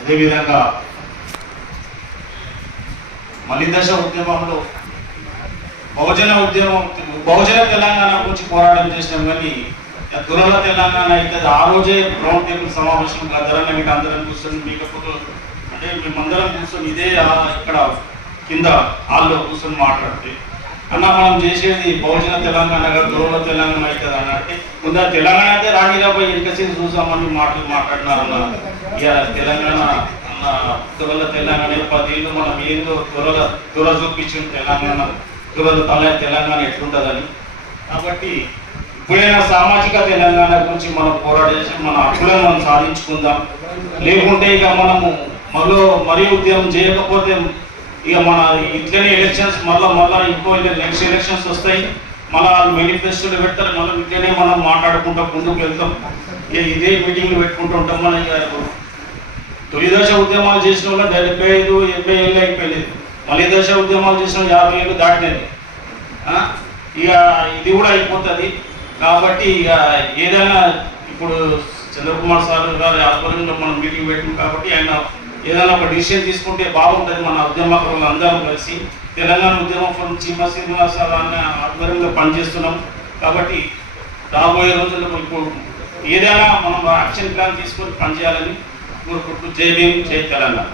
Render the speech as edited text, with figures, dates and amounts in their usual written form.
అదేవిధంగా మలిదశ ఉద్యమంలో బహుజన తెలంగాణ గురించి పోరాటం చేసినాం. కానీ దురల తెలంగాణ అయితే ఆ రోజే రౌండ్ టేబుల్ సమావేశం గదరంగా మీకు అందరం కూర్చొని మీకపోతే అంటే మేమందరం కూర్చొని ఇదే ఇక్కడ కింద హాల్లో కూర్చొని మాట్లాడితే అన్న మనం చేసేది బహుజన తెలంగాణ దురల తెలంగాణ అవుతుంది అన్నట్టే ముందు తెలంగాణ అయితే రాణిరాబాయి ఎంకసేపు చూసామని మాట్లాడినారన్న. ఇక తెలంగాణ అన్న దురల తెలంగాణ 10 ఏళ్ళు మనం ఏందో దుర చూపించిన తెలంగాణ దురద తెలంగాణ ఎట్లుంటుందని. కాబట్టి ఇప్పుడైనా సామాజిక తెలంగాణ గురించి మనం పోరాడేసి మన హక్కులను మనం సాధించుకుందాం. లేకుంటే ఇక మనము మరీ ఉద్యమం చేయకపోతే ఇక మన ఇట్లనే ఎలక్షన్స్ మళ్ళా ఇంకో నెక్స్ట్ ఎలక్షన్స్ వస్తాయి, మళ్ళీ వాళ్ళు మేనిఫెస్టోలు పెడతారు, మళ్ళీ ఇట్లనే మనం మాట్లాడుకుంటాం ముందుకు వెళ్తాం. ఇదే మీటింగ్లు పెట్టుకుంటూ ఉంటాం. మనం ఇక తొలి దశ ఉద్యమాలు చేసిన వాళ్ళు 75-80 ఏళ్ళు అయిపోయింది. మళ్ళీ దశ ఉద్యమాలు చేసిన 50 ఏళ్ళు దాటినది. ఇక ఇది కూడా అయిపోతుంది. కాబట్టి ఇక ఏదైనా ఇప్పుడు చంద్రకుమార్ సార్ గారి ఆధ్వర్యంలో మనం మీటింగ్ పెట్టింది కాబట్టి ఆయన ఏదైనా ఒక డిసిషన్ తీసుకుంటే బాగుంటుంది. మన ఉద్యమకులు అందరం కలిసి తెలంగాణ ఉద్యమం ఫండ్ చీమ శ్రీనివాస ఆధ్వర్యంలో పనిచేస్తున్నాం. కాబట్టి రాబోయే రోజుల్లో ఇప్పుడు ఏదైనా మనం యాక్షన్ ప్లాన్ తీసుకొని పనిచేయాలని కోరుకుంటూ జై భీమ్, జై తెలంగాణ.